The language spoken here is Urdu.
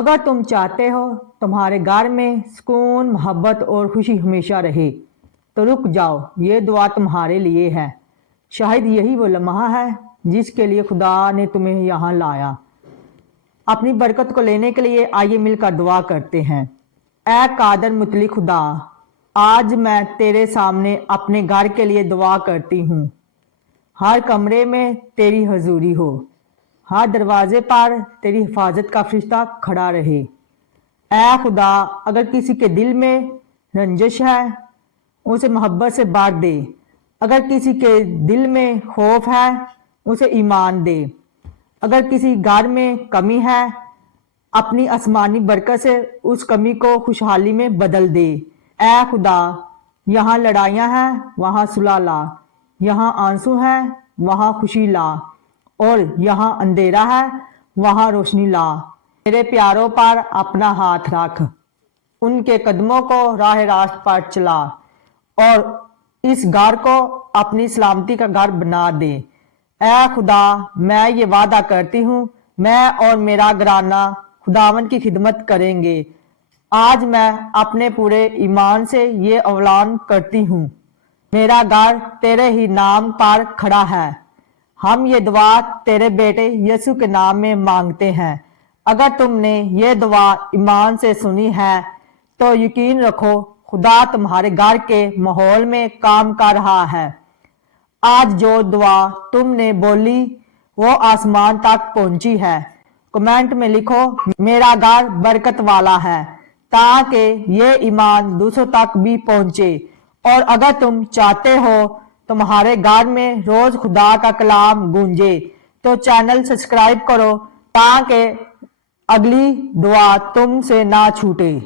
اگر تم چاہتے ہو تمہارے گھر میں سکون، محبت اور خوشی ہمیشہ رہے تو رک جاؤ، یہ دعا تمہارے لیے ہے۔ شاید یہی وہ لمحہ ہے جس کے لیے خدا نے تمہیں یہاں لایا۔ اپنی برکت کو لینے کے لیے آئیے مل کر دعا کرتے ہیں۔ اے قادر مطلق خدا، آج میں تیرے سامنے اپنے گھر کے لیے دعا کرتی ہوں۔ ہر کمرے میں تیری حضوری ہو، ہر دروازے پر تیری حفاظت کا فرشتہ کھڑا رہے۔ اے خدا، اگر کسی کے دل میں رنجش ہے اسے محبت سے بھر دے، اگر کسی کے دل میں خوف ہے اسے ایمان دے، اگر کسی گھر میں کمی ہے اپنی آسمانی برکت سے اس کمی کو خوشحالی میں بدل دے۔ اے خدا، یہاں لڑائیاں ہیں وہاں صلح لا، یہاں آنسو ہیں وہاں خوشی لا، اور یہاں اندھیرا ہے وہاں روشنی لا۔ میرے پیاروں پر اپنا ہاتھ رکھ، ان کے قدموں کو راہ راست پر چلا، اور اس گھر کو اپنی سلامتی کا گھر بنا دے۔ اے خدا، میں یہ وعدہ کرتی ہوں میں اور میرا گھرانہ خداوند کی خدمت کریں گے۔ آج میں اپنے پورے ایمان سے یہ اعلان کرتی ہوں، میرا گھر تیرے ہی نام پر کھڑا ہے۔ ہم یہ دعا تیرے بیٹے یسوع کے نام میں مانگتے ہیں۔ اگر تم نے یہ دعا ایمان سے سنی ہے تو یقین رکھو خدا تمہارے گھر کے ماحول میں کام کر رہا ہے۔ آج جو دعا تم نے بولی وہ آسمان تک پہنچی ہے۔ کمنٹ میں لکھو میرا گھر برکت والا ہے، تاکہ یہ ایمان دوسروں تک بھی پہنچے۔ اور اگر تم چاہتے ہو تمہارے گھر میں روز خدا کا کلام گونجے تو چینل سبسکرائب کرو تاکہ اگلی دعا تم سے نہ چھوٹے۔